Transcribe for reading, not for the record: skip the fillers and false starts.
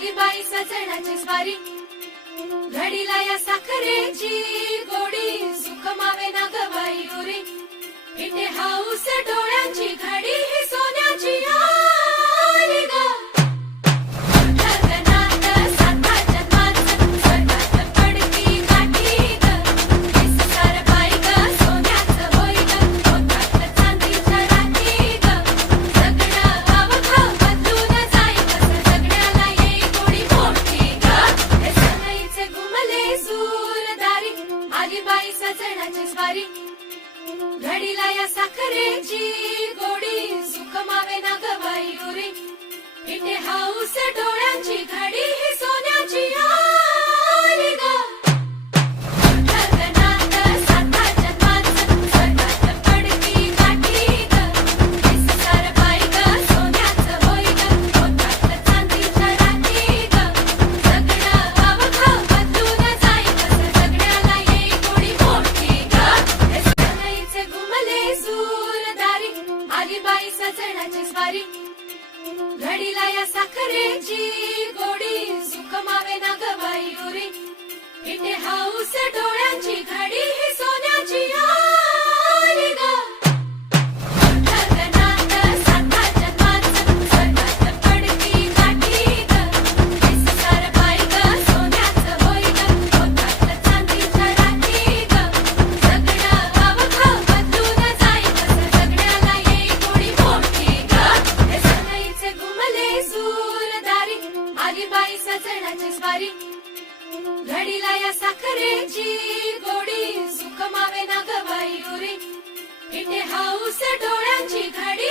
आली बाई सजणाची स्वारी, घडीला या साखरेची गोडी, सुख मावे ना ग बाई उरी, इथे हाऊस डोळ्यांची घडी ही सोन्याची आली ग. गगनात साता जन्माचं स्वर्गात पडती गाठी ग, हे सुतार बाई ग सोन्याचं होई ग, होतात चांदीच्या राठी ग. जगणं अवघं बदलून जाई कसं, जगण्याला येई गोडी मोठी ग. हे सनईचे घुमले सूरदारी, आली बाई सजणाची स्वारी, घडीला या साखरेची गोडी, सुख मावे ना ग बाई उरी, इथे हाऊस डोळ्यांची घडी ही सोन्याची आली ग. गगनात साता जन्माचं स्वर्गात पडती गाठी ग, हे सुतार बाई ग सोन्याचं होई ग, होतात चांदीच्या राठी ग. जगणं अवघं बदलून जाई कसं, जगण्याला येई गोडी मोठी ग. हे सनईचे घुमले सूरदारी, आली बाई सजणाची स्वारी, घडीला या साखरेची गोडी, सुख मावे ना ग बाई उरी, इथे हाऊस डोळ्यांची घडी ही सोन्याची आली ग. गगनात साता जन्माचं स्वर्गात पडती गाठी ग, हे सुतार बाई ग सोन्याचं होई ग, होतात चांदीच्या राठी ग. जगणं अवघं बदलून जाई कसं, जगण्याला येई गोडी मोठी ग. हे सनईचे घुमले सूरदारी, आली बाई सजणाची स्वारी, घडीला या साखरेची गोडी, सुख मावे ना ग बाई उरी, इथे हाऊस डोळ्यांची घडी.